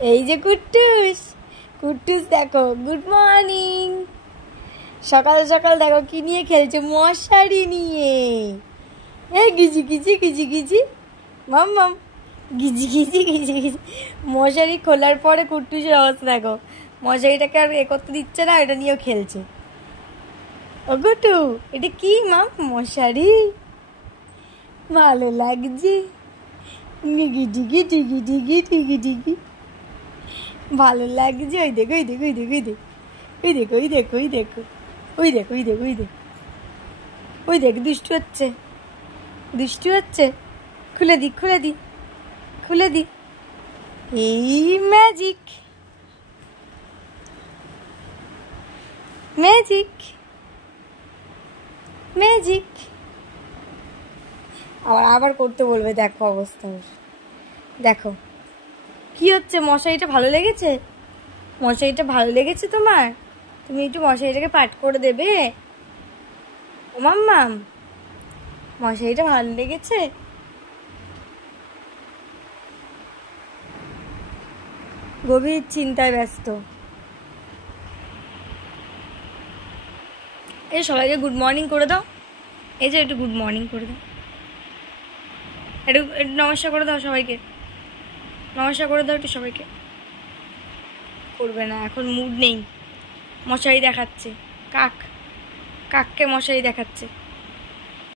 এই যে কুট্টুস, কুট্টুস দেখো, গুড মর্নিং। সকাল সকাল দেখো কি নিয়ে খেলছে, মশারি নিয়ে। এই গিজি গিজি গিজি গিজি, মাম মাম, গিজি গিজি গিজি গিজি। মশারি খোলার পরে কুট্টুসের অবস্থা দেখো, মশারিটাকে আর এ করতে দিচ্ছে না, এটা নিয়েও খেলছে। ও গুট্টু, এটা কি মাম? মশারি ভালো লাগছে, ডিগি ডিগি ডিগি ডিগি ডিগি ডিগি, ভালো লাগছে। ওই দেখো, ওই দেখো, ওই দেখো, ওই দেখো, ওই দেখো, ওই দেখো, ওই দেখো, ওই দেখো, ওই দেখো, ওই দেখো, ওই দেখ, দুষ্টু হচ্ছে, দুষ্টু হচ্ছে। খুলে দি, খুলে দি, খুলে দি। এই ম্যাজিক, ম্যাজিক, ম্যাজিক। আবার আবার করতে বলবে, দেখো অবস্থা ওর। দেখো কি হচ্ছে, মশারিটা ভালো লেগেছে? মশারিটা ভালো লেগেছে তোমার? তুমি একটু মশারিটাকে পাট করে দেবে? ও মাম্মাম, মশারিটা ভালো লেগেছে? গভীর চিন্তায় ব্যস্ত। এই সবাইকে গুড মর্নিং করে দাও। এই যে একটু গুড মর্নিং করে দাও, একটু একটু নমস্কার করে দাও সবাইকে, নমস্কার করে দাও একটু সবাইকে। করবে না, এখন মুড নেই। মশারি দেখাচ্ছে, কাক, কাককে মশারি দেখাচ্ছে।